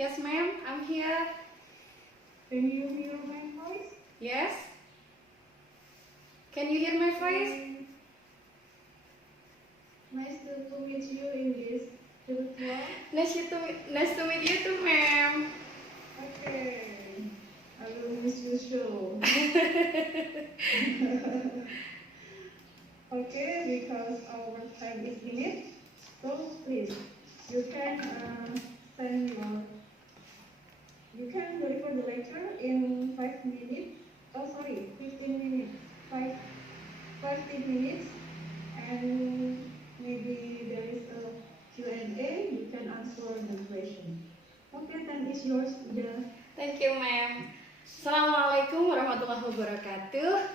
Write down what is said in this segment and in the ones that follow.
Yes, ma'am, I'm here. Can you hear my voice? Yes. Can you hear my voice? Nice to meet you in this virtual. Nice to meet you too, ma'am. Okay. I will miss you so. Okay, because our time is limited, so please, you can deliver the lecture in 5 minutes. Oh, sorry, 15 minutes. 15 minutes, and maybe there is a Q&A. You can answer the question. Okay, time is yours. Thank you, ma'am. Assalamualaikum warahmatullahi wabarakatuh.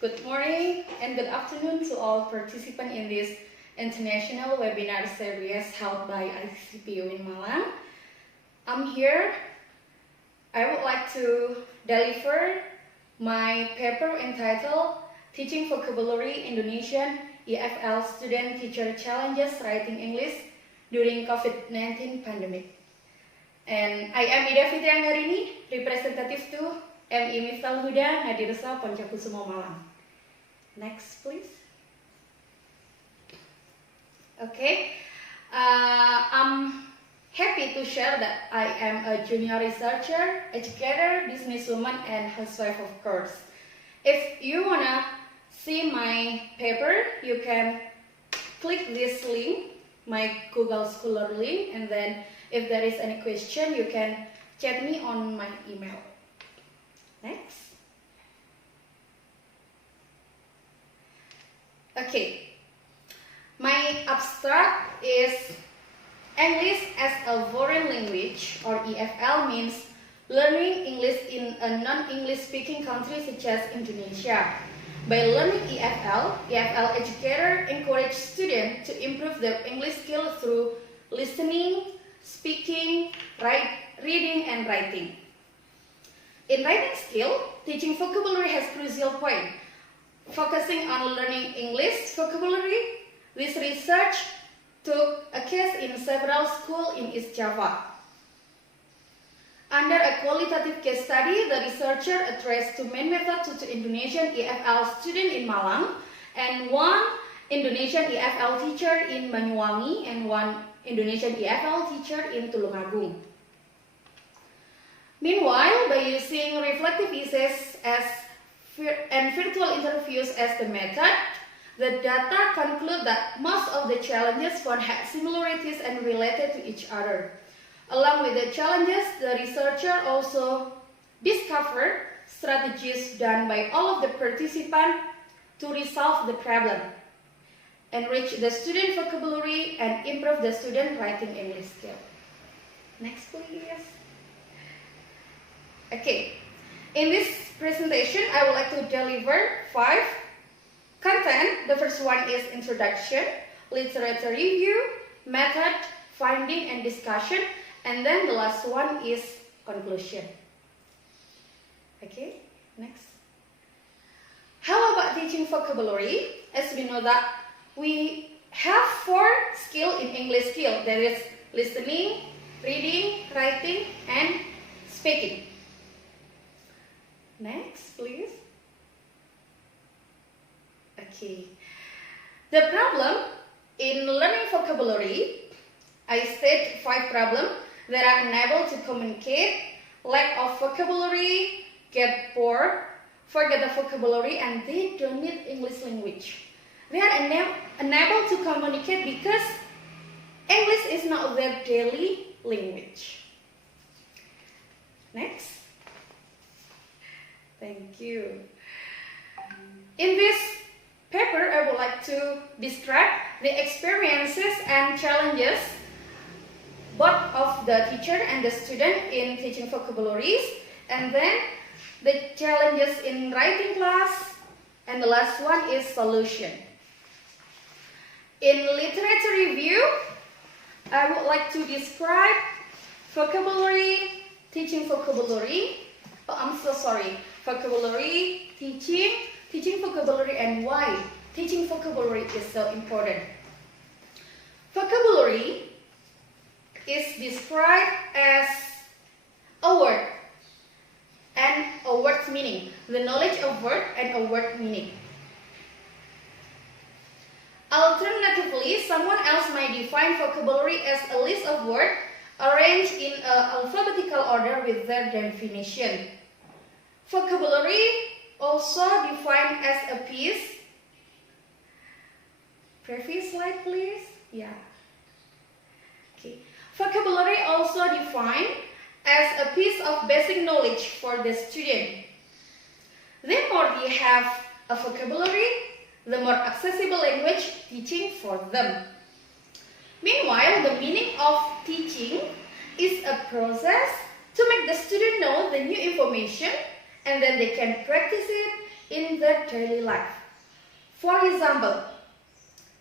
Good morning and good afternoon to all participants in this international webinar series held by ICP UIN Malang. I'm here. I would like to deliver my paper entitled Teaching Vocabulary Indonesian EFL Student Teacher Challenges Writing English During COVID-19 Pandemic. And I am Fitri Anggarini, representative to MI Miftahul Huda, Ngadirsa, Poncakusumo, Malang. Next, please. Okay, I'm happy to share that I am a junior researcher, educator, businesswoman, and housewife, of course. If you wanna see my paper, you can click this link, my Google Scholar link, and then if there is any question, you can chat me on my email. Next. Okay, my abstract is English as a foreign language, or EFL, means learning English in a non-English speaking country such as Indonesia. By learning EFL educator encourage students to improve their English skill through listening, speaking, reading, and writing. In writing skill, teaching vocabulary has crucial point. Focusing on learning English vocabulary, this research took a case in several schools in East Java. Under a qualitative case study, the researcher addressed two main methods to Indonesian EFL student in Malang and one Indonesian EFL teacher in Banyuwangi and one Indonesian EFL teacher in Tulungagung. Meanwhile, by using reflective essays and virtual interviews as the method, the data conclude that most of the challenges found had similarities and related to each other. Along with the challenges, the researcher also discovered strategies done by all of the participants to resolve the problem, enrich the student vocabulary, and improve the student writing English skill. Next, please. Okay, in this presentation, I would like to deliver 5 content. The first one is introduction, literature review, method, finding, and discussion. And then the last one is conclusion. Okay, next. How about teaching vocabulary? As we know that we have 4 skills in English skill. There is listening, reading, writing, and speaking. Next, please. Okay. The problem in learning vocabulary, I state 5 problems. They are unable to communicate, lack of vocabulary, get bored, forget the vocabulary, and they don't need English language. They are unable to communicate because English is not their daily language. Next. Thank you. In this paper, I would like to describe the experiences and challenges both of the teacher and the student in teaching vocabularies, and then the challenges in writing class, and the last one is solution. In literature review, I would like to describe vocabulary, teaching vocabulary, vocabulary, teaching vocabulary, and why teaching vocabulary is so important. Vocabulary is described as word and a word's meaning. The knowledge of word and a word meaning. Alternatively, someone else might define vocabulary as a list of words arranged in alphabetical order with their definition. Vocabulary also defined as a piece. Previous slide, please. Yeah. Okay. Vocabulary also defined as a piece of basic knowledge for the student. The more they have a vocabulary, the more accessible language teaching for them. Meanwhile, the meaning of teaching is a process to make the student know the new information and then they can practice it in their daily life. For example,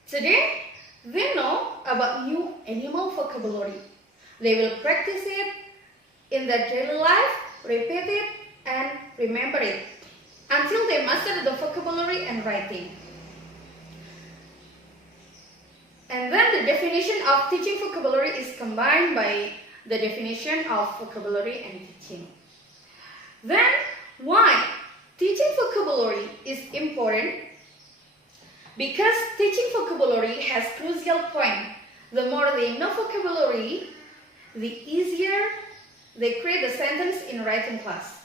today they know about new animal vocabulary. They will practice it in their daily life, repeat it, and remember it until they master the vocabulary and writing. And then the definition of teaching vocabulary is combined by the definition of vocabulary and teaching. Then, why teaching vocabulary is important? Because teaching vocabulary has crucial point. The more they know vocabulary, the easier they create the sentence in writing class.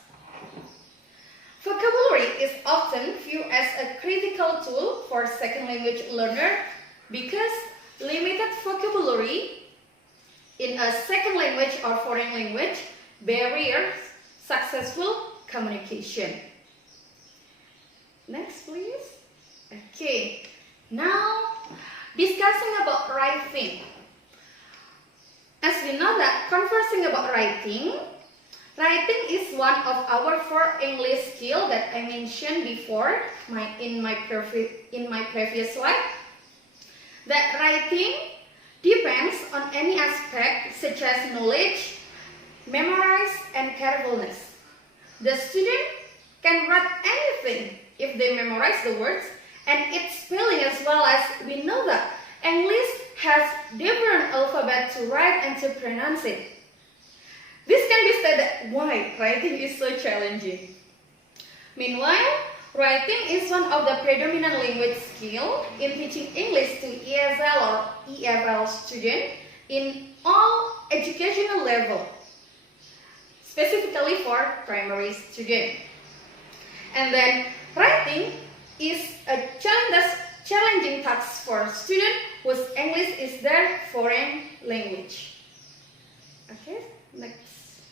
Vocabulary is often viewed as a critical tool for second language learner because limited vocabulary in a second language or foreign language barriers successful communication. Next, please. Okay, now discussing about writing. As we know that conversing about writing is one of our four English skills that I mentioned before in my previous slide. That writing depends on any aspect such as knowledge, memorize, and carefulness. The student can write anything if they memorize the words and its spelling, as well as we know that English has different alphabet to write and to pronounce it. This can be stated why writing is so challenging. Meanwhile, writing is one of the predominant language skills in teaching English to ESL or EFL students in all educational levels, specifically for primary students. And then writing is a challenging task for students whose English is their foreign language. Okay, next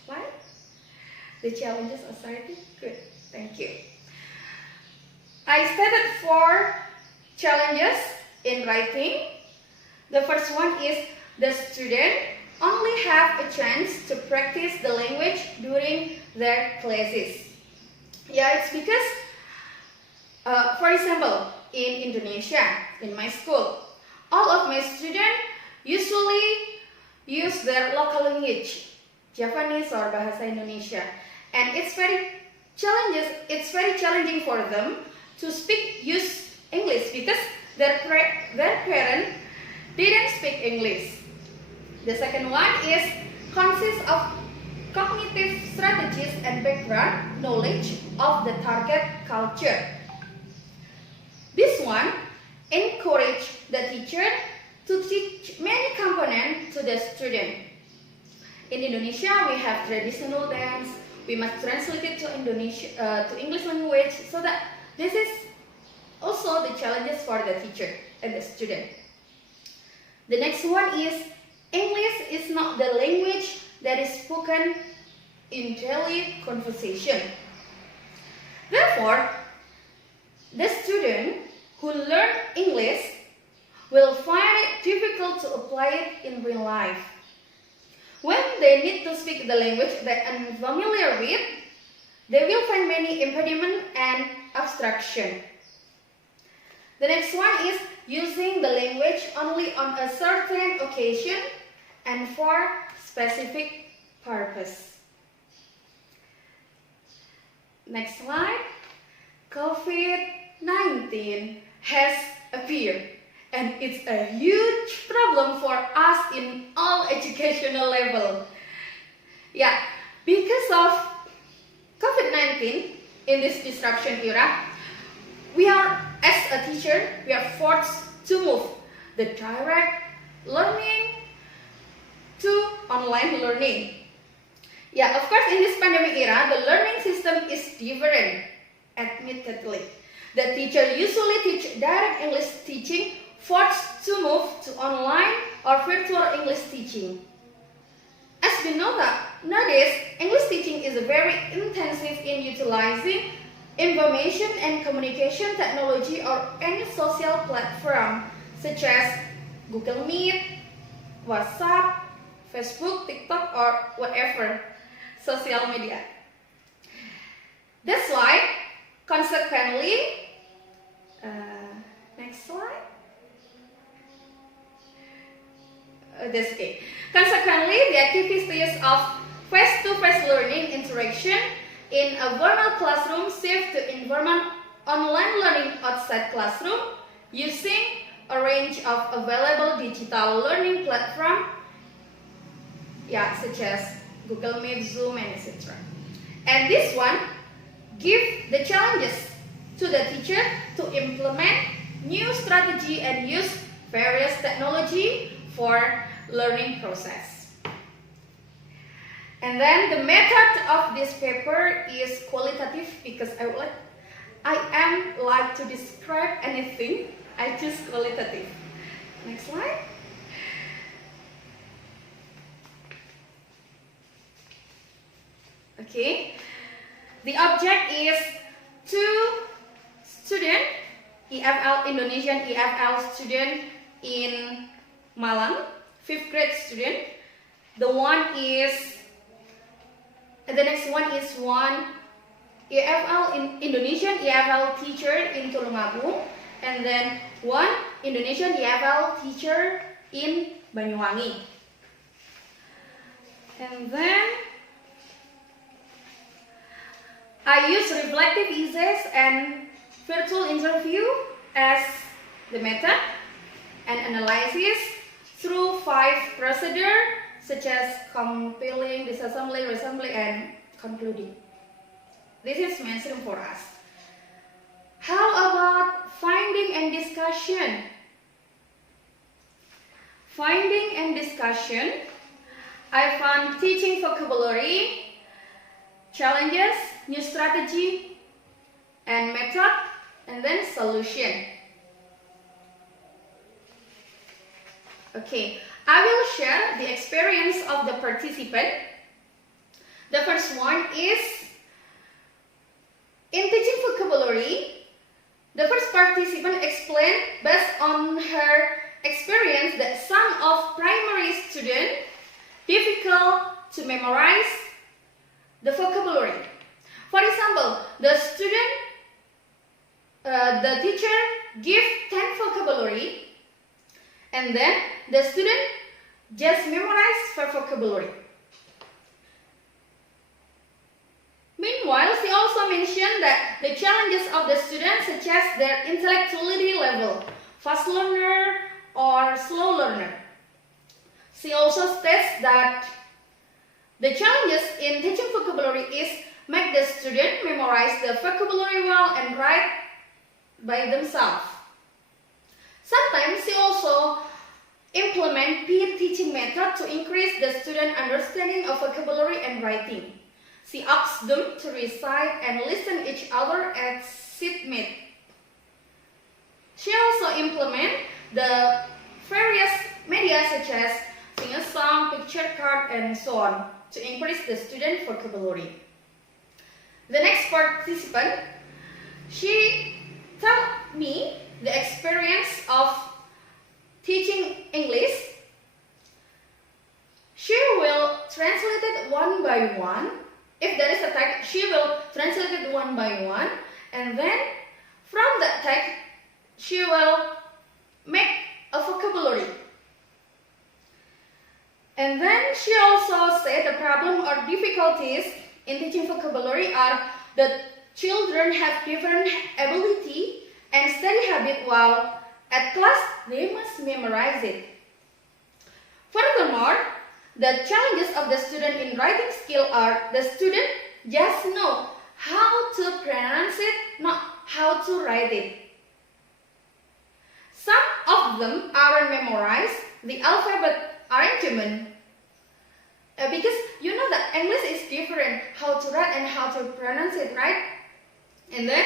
slide. The challenges of writing. Good, thank you. I stated 4 challenges in writing. The first one is the student only have a chance to practice the language during their classes. Yeah, it's because, for example, in Indonesia, in my school, all of my students usually use their local language, Japanese or Bahasa Indonesia, and it's very challenging for them to use English because their parents didn't speak English. The second one is consists of cognitive strategies and background knowledge of the target culture. This one encourages the teacher to teach many components to the student. In Indonesia, we have traditional dance. We must translate it to English language, so that this is also the challenges for the teacher and the student. The next one is English is not the language that is spoken in daily conversation. Therefore, the student who learn English will find it difficult to apply it in real life. When they need to speak the language they are unfamiliar with, they will find many impediments and abstraction. The next one is using the language only on a certain occasion and for specific purpose. Next slide. COVID-19 has appeared, and it's a huge problem for us in all educational level. Yeah, Because of COVID-19 in this disruption era, we are, as a teacher, we are forced to move the direct learning to online learning. Yeah, of course, in this pandemic era, the learning system is different, admittedly. The teacher usually teach direct English teaching, forced to move to online or virtual English teaching. As we know that nowadays, English teaching is very intensive in utilizing information and communication technology or any social platform such as Google Meet, WhatsApp, Facebook, TikTok, or whatever social media. That's why, consequently, next slide. That's okay. Consequently, the activities of face-to-face learning interaction in a virtual classroom shift to informal online learning outside classroom using a range of available digital learning platforms, such as Google Meet, Zoom, and etc. And this one give the challenges to the teacher to implement new strategy and use various technology for learning process. And then the method of this paper is qualitative because I am like to describe anything, I choose qualitative. Next slide. Okay, the object is two student, EFL Indonesian EFL student in Malang, 5th grade student. The next one is one EFL in Indonesian EFL teacher in Tulungagung, and then one Indonesian EFL teacher in Banyuwangi. And then I use reflective essays and virtual interview as the method and analysis through 5 procedures such as compiling, disassembling, reassembling, and concluding. This is mentioned for us. How about finding and discussion? Finding and discussion, I found teaching vocabulary, challenges, new strategy, and method, and then solution. Okay, I will share the experience of the participant. The first one is in teaching vocabulary. The first participant explained based on her experience that some of primary students difficult to memorize the vocabulary. For example, the teacher give 10 vocabulary, and then the student just memorize 5 vocabulary. Meanwhile, she also mentioned that the challenges of the students such as their intellectuality level, fast learner or slow learner. She also states that the challenges in teaching vocabulary is make the student memorize the vocabulary well and write by themselves. Sometimes she also implement peer teaching method to increase the student understanding of vocabulary and writing. She asks them to recite and listen each other at seatmate. She also implement the various media such as sing a song, picture card, and so on to increase the student vocabulary. The next participant, she told me the experience of teaching English. She will translate it one by one. If there is a text, she will translate it one by one, and then from that text, she will make a vocabulary. And then she also said the problem or difficulties in teaching vocabulary are that children have different ability and study habit, while at class they must memorize it. Furthermore, the challenges of the student in writing skill are the student just know how to pronounce it, not how to write it. Some of them aren't memorized the alphabet arrangement because you know that English is different, how to write and how to pronounce it, right? And then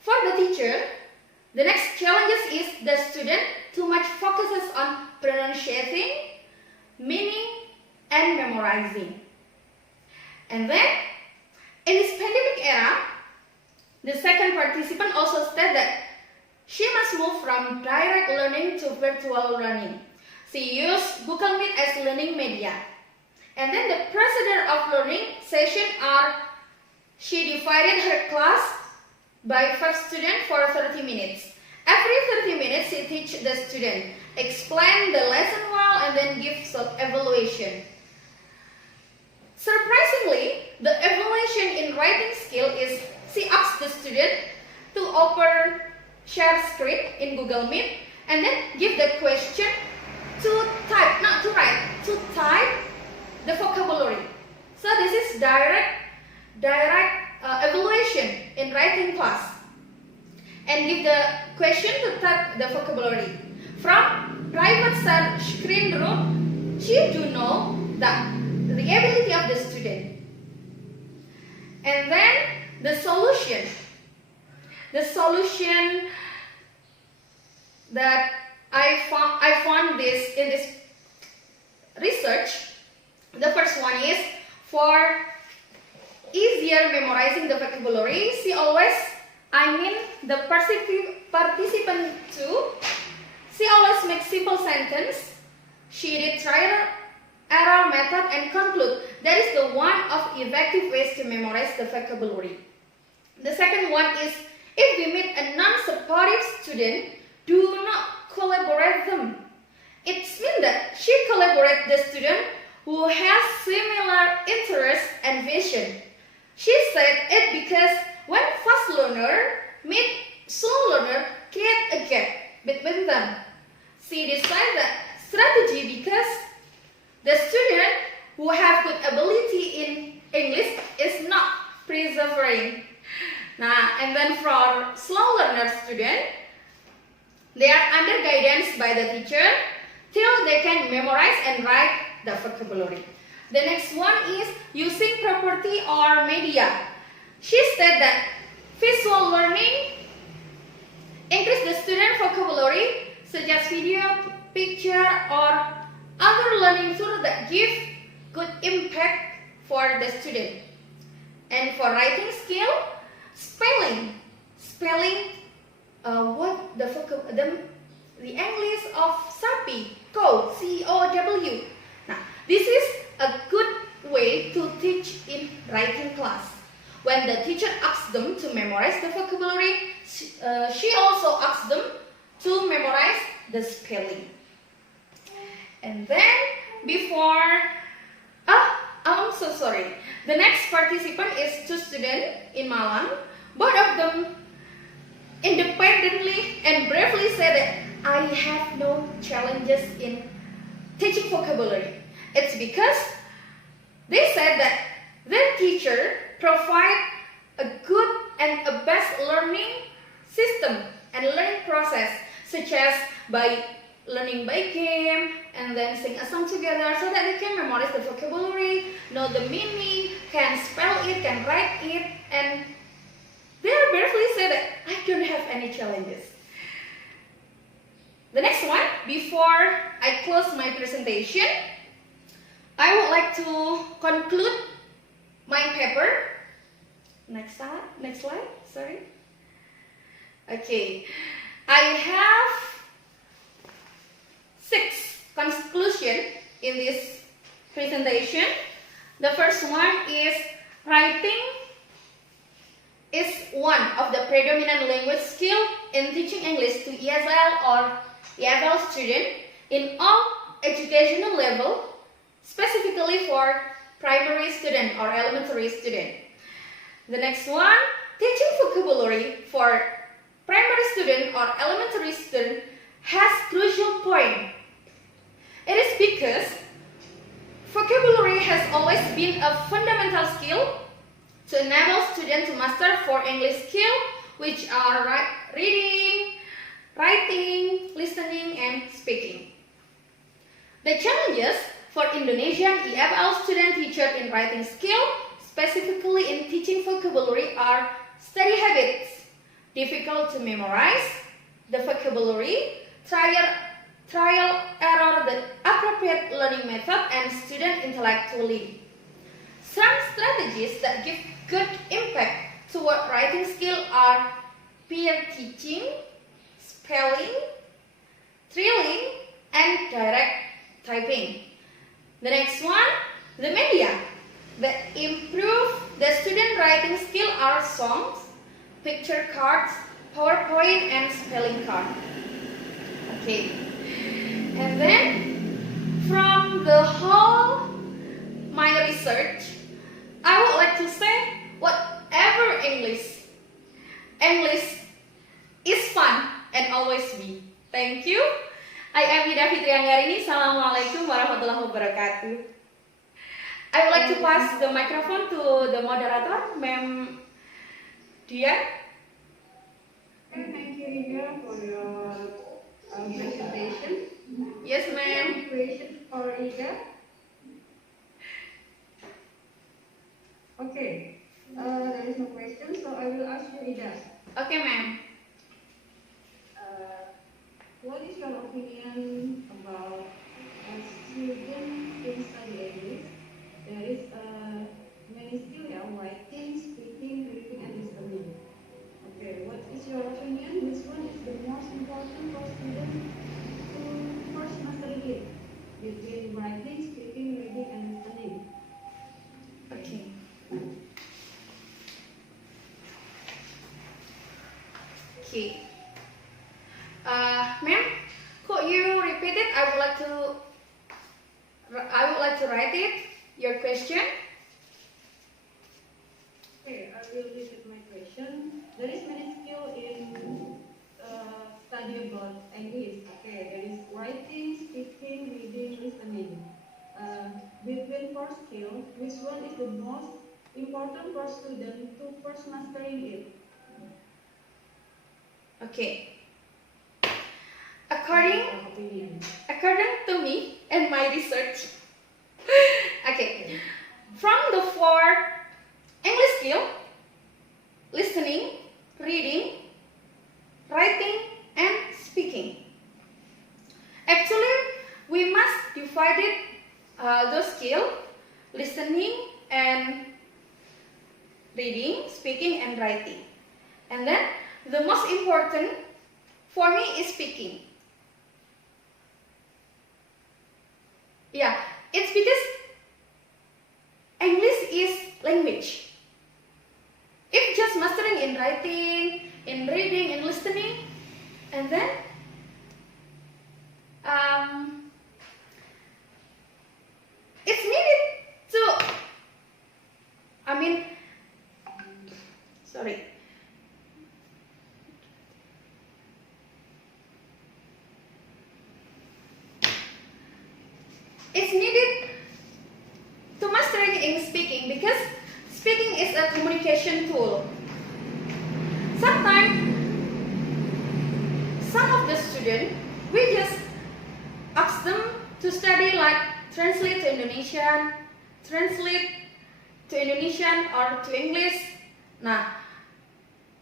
for the teacher, the next challenge is the student too much focuses on pronunciating, meaning, and memorizing. And then in this pandemic era, the second participant also said that she must move from direct learning to virtual learning. She used Google Meet as learning media. And then the procedure of learning session are, she divided her class by 5 students for 30 minutes. Every 30 minutes she teach the student, explain the lesson well, and then give some evaluation. Surprisingly, the evaluation in writing skill is she asks the student to open share screen in Google Meet and then give the question to type, not to write, to type the vocabulary. So this is direct evaluation in writing class. And give the question to type the vocabulary. From private screen room, she do know that the ability of the student. And then the solution. The solution that I found this in this research. The first one is for easier memorizing the vocabulary. She always, the participant too, she always makes simple sentence. She did trial error method and conclude that is the one of effective ways to memorize the vocabulary. The second one is if we meet a non-supportive student, do not collaborate them. It means that she collaborates the student who has similar interests and vision. She said it because when fast learner meet slow learner, create a gap between them. She decided that strategy because the student who have good ability in English is not persevering. And then for slow learner student, they are under guidance by the teacher till they can memorize and write the vocabulary. The next one is using property or media. She said that visual learning increase the student vocabulary such as video, picture, or other learning tools that give good impact for the student. And for writing skill, spelling, the English of sapi, cow, C-O-W. Now, this is a good way to teach in writing class. When the teacher asks them to memorize the vocabulary, she also asks them to memorize the spelling. And then I'm so sorry. The next participant is 2 students in Malang. Both of them independently and bravely said that I have no challenges in teaching vocabulary. It's because they said that their teacher provide a good and a best learning system and learning process, such as by learning by game and then sing a song together so that they can memorize the vocabulary, know the meaning, can spell it, can write it, and they bravely said that I don't have any challenges. The next one, before I close my presentation, I would like to conclude my paper. Next slide, sorry. Okay, I have 6 conclusions in this presentation. The first one is writing is one of the predominant language skill in teaching English to ESL or EFL students in all educational level, specifically for primary student or elementary student. The next one, teaching vocabulary for primary student or elementary student has crucial point. It is because Vocabulary has always been a fundamental skill to enable students to master four English skills, which are reading, writing, listening, and speaking. The challenges for Indonesian EFL students featured in writing skill, specifically in teaching vocabulary, are study habits, difficult to memorize the vocabulary, trial error the appropriate learning method, and student intellectually. Some strategies that give good impact toward writing skill are peer teaching, spelling, drilling, and direct typing. The next one, the media that improve the student writing skill are songs, picture cards, PowerPoint, and spelling card. Okay. And then from the whole my research, I would like to say whatever English is fun and always be. Thank you. I am Fitri Anggarini. Assalamualaikum warahmatullahi wabarakatuh. I would like to pass the microphone to the moderator, Ma'am Dia. Thank you, Ida, for your presentation. Yes, ma'am. Any question for Ida? Okay. There is no question, so I will ask you, Ida. Okay, ma'am. What is your opinion about a student in study English? There is many skills, writing, speaking, reading, and listening. Okay, what is your opinion? Which one is the most important for students to first master it? Between writing, speaking, reading, and listening. Okay. Okay. Ma'am, could you repeat it? I would like to write it. Your question. Okay, I will repeat my question. There is many skill in study about English. Okay, there is writing, speaking, reading, listening. Between four skills, which one is the most important for student to first mastering it? Okay. According to me and my research, okay, from the four English skill, listening, reading, writing, and speaking. Actually, we must divide it, those skill, listening and reading, speaking, and writing. And then the most important for me is speaking. Yeah, it's because English is language. If just mastering in writing, in reading, in listening, and then it's needed to, sorry. It's needed to mastering in speaking because speaking is a communication tool. Sometimes, some of the students, we just ask them to study like translate to Indonesian or to English. Nah,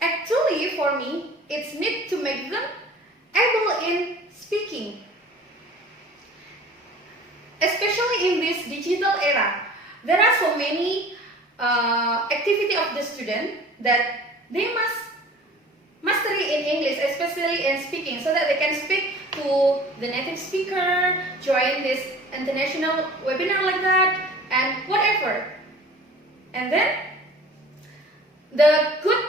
actually for me, it's need to make them able in speaking. Especially in this digital era, there are so many activity of the student that they must mastery in English, especially in speaking, so that they can speak to the native speaker, join this international webinar like that, and whatever. And then the good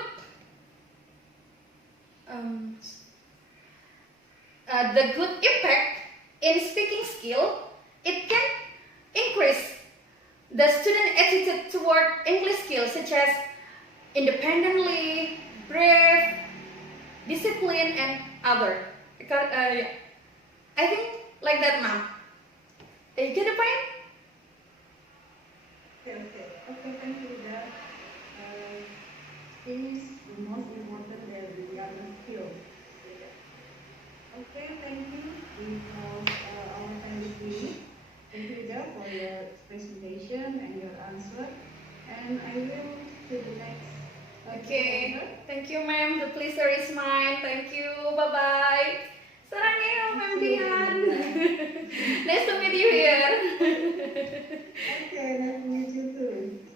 impact in speaking skill, it can increase the student attitude toward English skills such as independently, brave, discipline, and other. I think like that, ma'am. You get the point? Okay, thank you. That is the most important than the other skills. Okay, thank you. Because our time is finished. Thank you, Ida, for your presentation and your answer. And I will to the next. Okay, thank you, ma'am. The pleasure is mine. Thank you. Bye bye. Sarangnya, Ma'am Dian. Nice to meet you here. Okay, nice to meet you too.